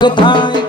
Good time.